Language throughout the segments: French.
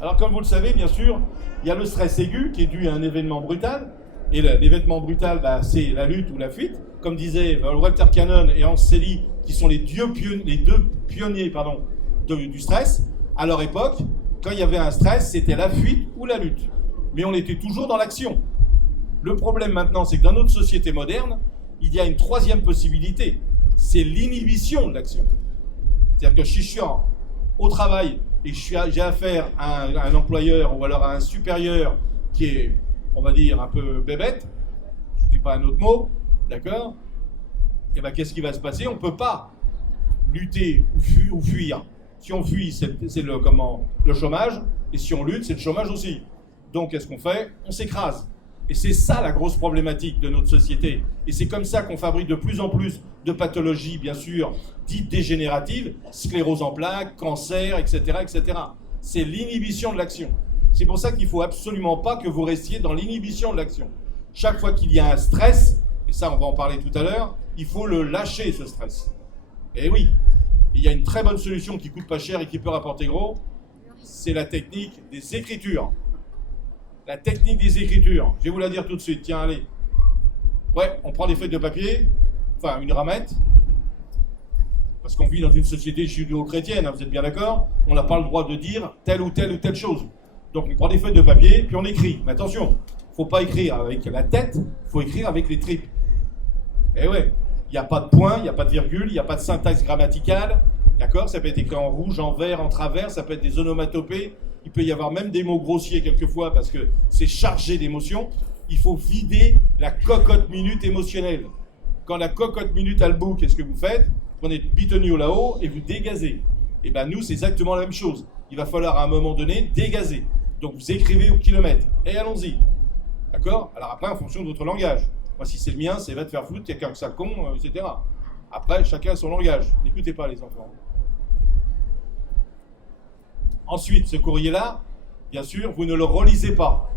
Alors comme vous le savez, bien sûr, il y a le stress aigu qui est dû à un événement brutal. Et l'événement brutal, c'est la lutte ou la fuite. Comme disaient Walter Cannon et Hans Selye, qui sont les deux pionniers du stress, à leur époque, quand il y avait un stress, c'était la fuite ou la lutte. Mais on était toujours dans l'action. Le problème maintenant, c'est que dans notre société moderne, il y a une troisième possibilité, c'est l'inhibition de l'action. C'est-à-dire que si je suis au travail et j'ai affaire à un employeur ou alors à un supérieur qui est, on va dire, un peu bébête, je ne dis pas un autre mot, d'accord? Et bien qu'est-ce qui va se passer? On ne peut pas lutter ou fuir. Si on fuit, c'est le chômage, et si on lutte, c'est le chômage aussi. Donc qu'est-ce qu'on fait? On s'écrase. Et c'est ça la grosse problématique de notre société. Et c'est comme ça qu'on fabrique de plus en plus de pathologies, bien sûr, dites dégénératives, sclérose en plaques, cancer, etc., etc. C'est l'inhibition de l'action. C'est pour ça qu'il ne faut absolument pas que vous restiez dans l'inhibition de l'action. Chaque fois qu'il y a un stress, et ça on va en parler tout à l'heure, il faut le lâcher, ce stress. Et oui, il y a une très bonne solution qui ne coûte pas cher et qui peut rapporter gros, c'est la technique des écritures. La technique des écritures, je vais vous la dire tout de suite, tiens, allez. Ouais, on prend des feuilles de papier, enfin une ramette, parce qu'on vit dans une société judéo-chrétienne, hein, vous êtes bien d'accord? On n'a pas le droit de dire telle ou telle chose. Donc on prend des feuilles de papier, puis on écrit. Mais attention, il ne faut pas écrire avec la tête, il faut écrire avec les tripes. Eh ouais, il n'y a pas de point, il n'y a pas de virgule, il n'y a pas de syntaxe grammaticale, d'accord? Ça peut être écrit en rouge, en vert, en travers, ça peut être des onomatopées. Il peut y avoir même des mots grossiers quelquefois parce que c'est chargé d'émotions. Il faut vider la cocotte minute émotionnelle. Quand la cocotte minute a le bout, qu'est-ce que vous faites? Vous prenez bitonio là-haut et vous dégazez. Et bien nous, c'est exactement la même chose. Il va falloir à un moment donné dégazer. Donc vous écrivez au kilomètre. Et allons-y. D'accord? Alors après, en fonction de votre langage. Moi, si c'est le mien, c'est va te faire foutre, quelqu'un que ça con, etc. Après, chacun a son langage. N'écoutez pas les enfants. Ensuite, ce courrier-là, bien sûr, vous ne le relisez pas.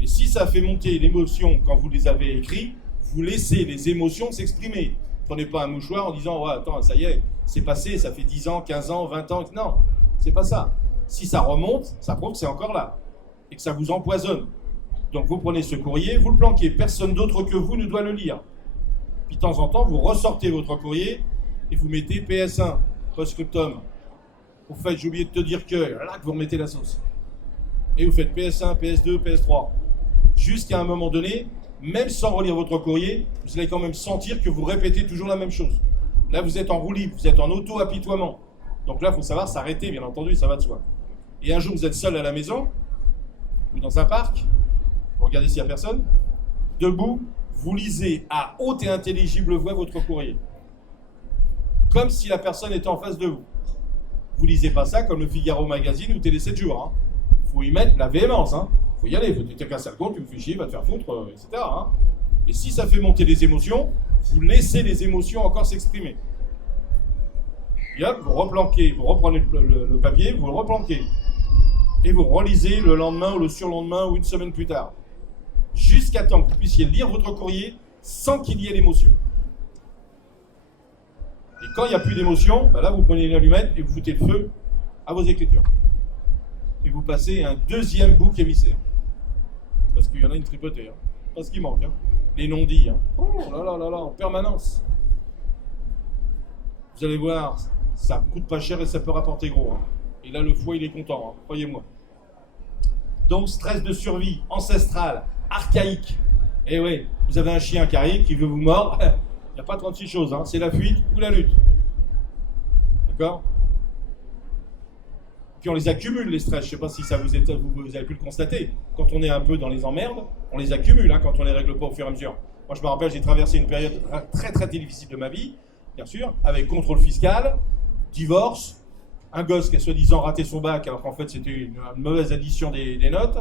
Et si ça fait monter l'émotion quand vous les avez écrits, vous laissez les émotions s'exprimer. Prenez pas un mouchoir en disant « Ouais, attends, ça y est, c'est passé, ça fait 10 ans, 15 ans, 20 ans. » Non, c'est pas ça. Si ça remonte, ça prouve que c'est encore là et que ça vous empoisonne. Donc vous prenez ce courrier, vous le planquez. Personne d'autre que vous ne doit le lire. Puis de temps en temps, vous ressortez votre courrier et vous mettez PS1, post-scriptum. Vous faites, j'ai oublié de te dire que, là que vous remettez la sauce. Et vous faites PS1, PS2, PS3. Jusqu'à un moment donné, même sans relire votre courrier, vous allez quand même sentir que vous répétez toujours la même chose. Là, vous êtes en roue libre, vous êtes en auto-apitoiement. Donc là, il faut savoir s'arrêter, bien entendu, ça va de soi. Et un jour, vous êtes seul à la maison, ou dans un parc, vous regardez s'il n'y a personne, debout, vous lisez à haute et intelligible voix votre courrier. Comme si la personne était en face de vous. Vous lisez pas ça comme le Figaro Magazine ou Télé 7 jours. Hein. Faut y mettre la véhémence. Hein. Faut y aller. Faut dire qu'un sale con, tu me fais chier, va te faire foutre, etc. Hein. Et si ça fait monter les émotions, vous laissez les émotions encore s'exprimer. Et hop, vous replanquez, vous reprenez le papier, vous le replanquez. Et vous relisez le lendemain ou le surlendemain ou une semaine plus tard. Jusqu'à temps que vous puissiez lire votre courrier sans qu'il y ait l'émotion. Et quand il n'y a plus d'émotion, là vous prenez une allumette et vous foutez le feu à vos écritures. Et vous passez un deuxième bouc émissaire. Parce qu'il y en a une tripotée. Hein. Pas ce qui manque. Hein. Les non-dits. Hein. Oh là là, en permanence. Vous allez voir, ça coûte pas cher et ça peut rapporter gros. Hein. Et là le foie il est content, hein, croyez-moi. Donc stress de survie, ancestral, archaïque. Et oui, vous avez un chien qui arrive, qui veut vous mordre. Il n'y a pas 36 choses, hein. C'est la fuite ou la lutte. D'accord? Puis on les accumule, les stress. Je ne sais pas si ça vous avez pu le constater. Quand on est un peu dans les emmerdes, on les accumule hein, quand on ne les règle pas au fur et à mesure. Moi, je me rappelle, j'ai traversé une période très, très difficile de ma vie, bien sûr, avec contrôle fiscal, divorce, un gosse qui a soi-disant raté son bac, alors qu'en fait, c'était une mauvaise addition des notes.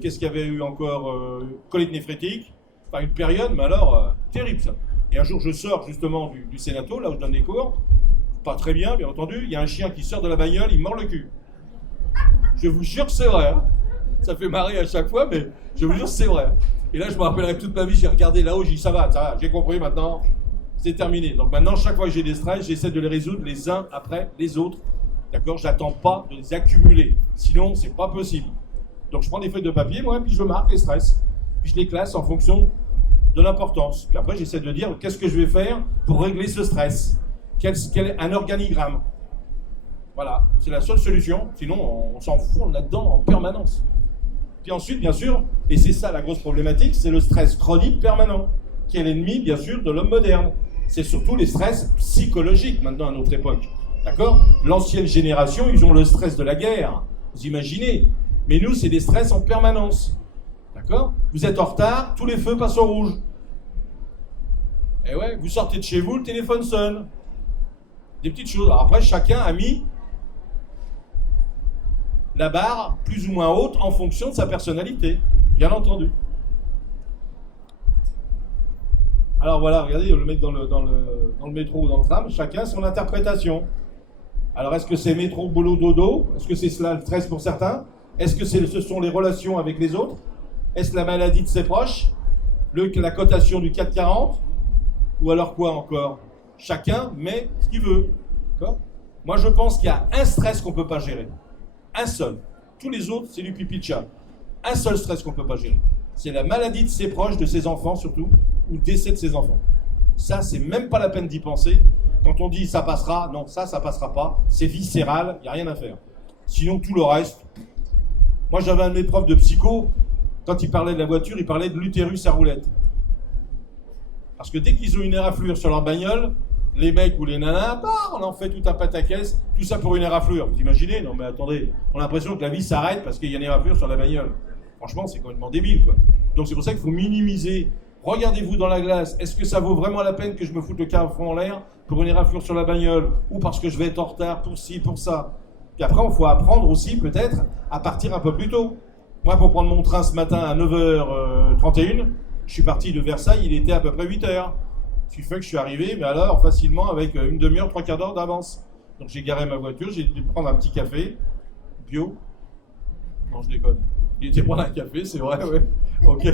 Qu'est-ce qu'il y avait eu encore? Colite néphrétique. Enfin, une période, mais alors, terrible, ça. Et un jour, je sors justement du Sénato, là où je donne des cours. Pas très bien entendu. Il y a un chien qui sort de la bagnole, il mord le cul. Je vous jure que c'est vrai. Hein. Ça fait marrer à chaque fois, mais je vous jure que c'est vrai. Et là, je me rappellerai toute ma vie, j'ai regardé là-haut, j'ai dit ça va, j'ai compris maintenant, c'est terminé. Donc maintenant, chaque fois que j'ai des stress, j'essaie de les résoudre les uns après les autres. D'accord? J'attends pas de les accumuler. Sinon, c'est pas possible. Donc, je prends des feuilles de papier, moi, puis je marque les stress. Puis je les classe en fonction de l'importance. Puis après, j'essaie de dire qu'est-ce que je vais faire pour régler ce stress. Quel est un organigramme. Voilà, c'est la seule solution. Sinon, on s'en fout là-dedans en permanence. Puis ensuite, bien sûr, et c'est ça la grosse problématique, c'est le stress chronique permanent, qui est l'ennemi, bien sûr, de l'homme moderne. C'est surtout les stress psychologiques, maintenant, à notre époque. D'accord? L'ancienne génération, ils ont le stress de la guerre. Vous imaginez? Mais nous, c'est des stress en permanence. D'accord? Vous êtes en retard, tous les feux passent au rouge. Et ouais, vous sortez de chez vous, le téléphone sonne. Des petites choses. Alors après, chacun a mis la barre plus ou moins haute en fonction de sa personnalité, bien entendu. Alors voilà, regardez le mec dans le métro ou dans le tram, chacun son interprétation. Alors est-ce que c'est métro, boulot, dodo? Est-ce que c'est cela le stress pour certains? Est-ce que ce sont les relations avec les autres? Est-ce la maladie de ses proches? La cotation du 440? Ou alors quoi encore? Chacun met ce qu'il veut. D'accord? Moi je pense qu'il y a un stress qu'on ne peut pas gérer. Un seul. Tous les autres, c'est du pipi de chat. Un seul stress qu'on ne peut pas gérer. C'est la maladie de ses proches, de ses enfants surtout, ou le décès de ses enfants. Ça, c'est même pas la peine d'y penser. Quand on dit ça passera, non, ça passera pas. C'est viscéral, il n'y a rien à faire. Sinon, tout le reste. Moi, j'avais un de mes profs de psycho, quand il parlait de la voiture, il parlait de l'utérus à roulettes. Parce que dès qu'ils ont une éraflure sur leur bagnole, les mecs ou les nanas, on en fait tout un pataquès, tout ça pour une éraflure. Vous imaginez? Non mais attendez, on a l'impression que la vie s'arrête parce qu'il y a une éraflure sur la bagnole. Franchement, c'est complètement débile, quoi. Donc c'est pour ça qu'il faut minimiser. Regardez-vous dans la glace, est-ce que ça vaut vraiment la peine que je me foute le carrefour en l'air pour une éraflure sur la bagnole, ou parce que je vais être en retard pour ci, pour ça? Puis après, il faut apprendre aussi, peut-être, à partir un peu plus tôt. Moi, pour prendre mon train ce matin à 9h31, je suis parti de Versailles, il était à peu près 8h. Ce qui fait que je suis arrivé, mais alors facilement avec une demi-heure, 3/4 d'heure d'avance. Donc j'ai garé ma voiture, j'ai dû prendre un petit café, bio. Non, je déconne. Il était prendre un café, c'est vrai, ouais. Ok.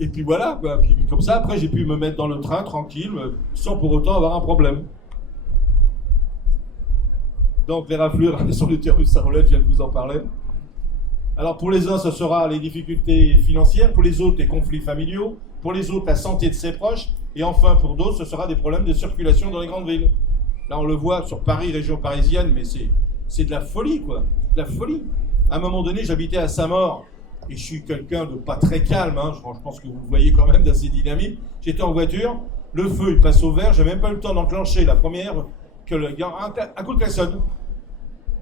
Et puis voilà, quoi. Puis comme ça, après, j'ai pu me mettre dans le train tranquille, sans pour autant avoir un problème. Donc les raflures sur l'utérus à roulette, je viens de vous en parler. Alors pour les uns, ce sera les difficultés financières, pour les autres, les conflits familiaux, pour les autres, la santé de ses proches, et enfin pour d'autres, ce sera des problèmes de circulation dans les grandes villes. Là, on le voit sur Paris, région parisienne, mais c'est de la folie, quoi. De la folie. À un moment donné, j'habitais à Saint-Maur, et je suis quelqu'un de pas très calme, hein. Je pense que vous le voyez quand même, d'assez dynamique. J'étais en voiture, le feu, il passe au vert, j'ai même pas eu le temps d'enclencher la première, que le gars, un coup de klaxon.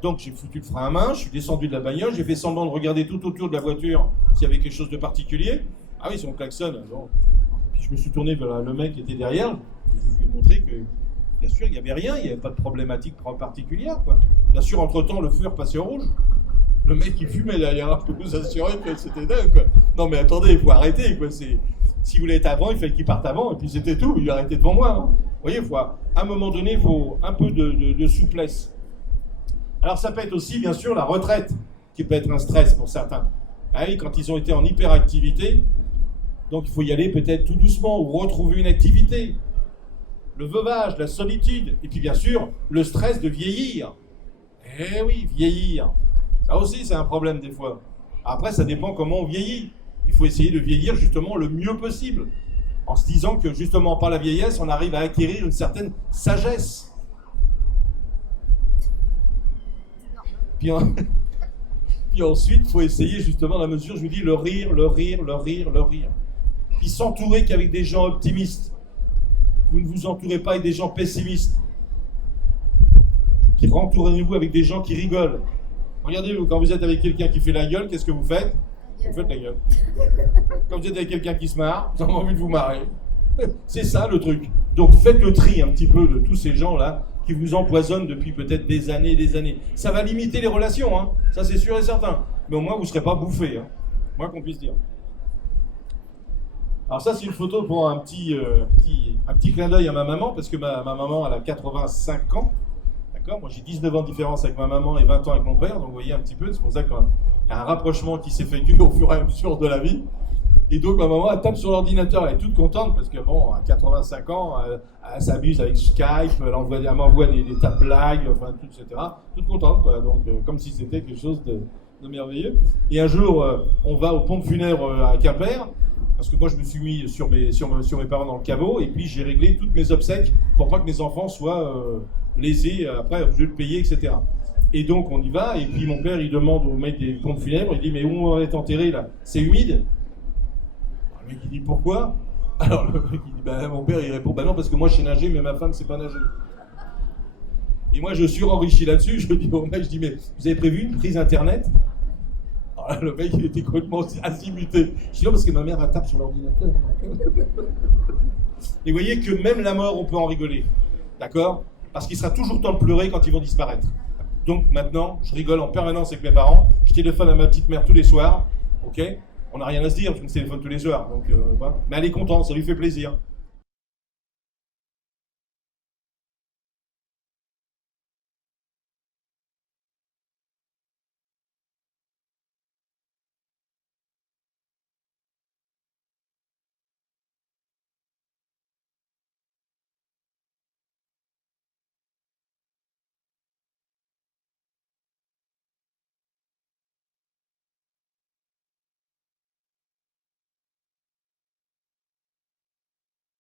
Donc j'ai foutu le frein à main, je suis descendu de la bagnole, j'ai fait semblant de regarder tout autour de la voiture s'il y avait quelque chose de particulier. Ah oui, c'est mon klaxon. Bon. Puis je me suis tourné vers le mec qui était derrière, je lui ai montré que, bien sûr, il n'y avait rien, il n'y avait pas de problématique particulière, quoi. Bien sûr, entre-temps, le feu est repassé au rouge. Le mec qui fumait derrière, je peux vous assurer que c'était dingue, quoi. Non mais attendez, il faut arrêter, quoi. Si vous voulez être avant, il fallait qu'il parte avant, et puis c'était tout, il a arrêté devant moi. Hein. Vous voyez, à un moment donné, il faut un peu de souplesse. Alors ça peut être aussi, bien sûr, la retraite, qui peut être un stress pour certains. Ah oui, quand ils ont été en hyperactivité, donc il faut y aller peut-être tout doucement, ou retrouver une activité. Le veuvage, la solitude, et puis bien sûr, le stress de vieillir. Eh oui, vieillir. Ça aussi, c'est un problème des fois. Après, ça dépend comment on vieillit. Il faut essayer de vieillir justement le mieux possible, en se disant que justement par la vieillesse, on arrive à acquérir une certaine sagesse. Puis ensuite, il faut essayer justement, dans la mesure, je vous dis, le rire. Puis s'entourer qu'avec des gens optimistes. Vous ne vous entourez pas avec des gens pessimistes. Entourez-vous avec des gens qui rigolent. Regardez, quand vous êtes avec quelqu'un qui fait la gueule, qu'est-ce que vous faites? Vous faites la gueule. Quand vous êtes avec quelqu'un qui se marre, vous avez envie de vous marrer. C'est ça le truc. Donc faites le tri un petit peu de tous ces gens-là qui vous empoisonnent depuis peut-être des années et des années. Ça va limiter les relations, hein. Ça c'est sûr et certain. Mais au moins vous ne serez pas bouffés, hein. Moins qu'on puisse dire. Alors ça c'est une photo pour un petit clin d'œil à ma maman, parce que ma maman elle a 85 ans. D'accord ? Moi j'ai 19 ans de différence avec ma maman et 20 ans avec mon père, donc vous voyez un petit peu, c'est pour ça qu'il y a un rapprochement qui s'est fait au fur et à mesure de la vie. Et donc ma maman, elle tape sur l'ordinateur, elle est toute contente parce que bon, à 85 ans, elle s'amuse avec Skype, elle m'envoie des tas de blagues, enfin tout, etc. Toute contente, quoi. Donc comme si c'était quelque chose de merveilleux. Et un jour, on va aux pompes funèbres à Quimper, parce que moi je me suis mis sur mes parents dans le caveau, et puis j'ai réglé toutes mes obsèques pour pas que mes enfants soient lésés, après obligés de payer, etc. Et donc on y va, et puis mon père il demande au mec des pompes funèbres, il dit mais où on va être enterré là? C'est humide? Le mec il dit pourquoi? Alors le mec il dit bah mon père il répond bah non parce que moi je sais nager mais ma femme sait pas nager. Et moi je suis enrichi là-dessus, je dis au mec, je dis mais vous avez prévu une prise internet? Alors là, le mec il était complètement azimuté. Je dis non parce que ma mère elle tape sur l'ordinateur. Et vous voyez que même la mort on peut en rigoler, d'accord? Parce qu'il sera toujours temps de pleurer quand ils vont disparaître. Donc maintenant je rigole en permanence avec mes parents, je téléphone à ma petite mère tous les soirs, ok? On n'a rien à se dire, parce qu'on se téléphone tous les soirs, donc, voilà. Mais elle est contente, ça lui fait plaisir.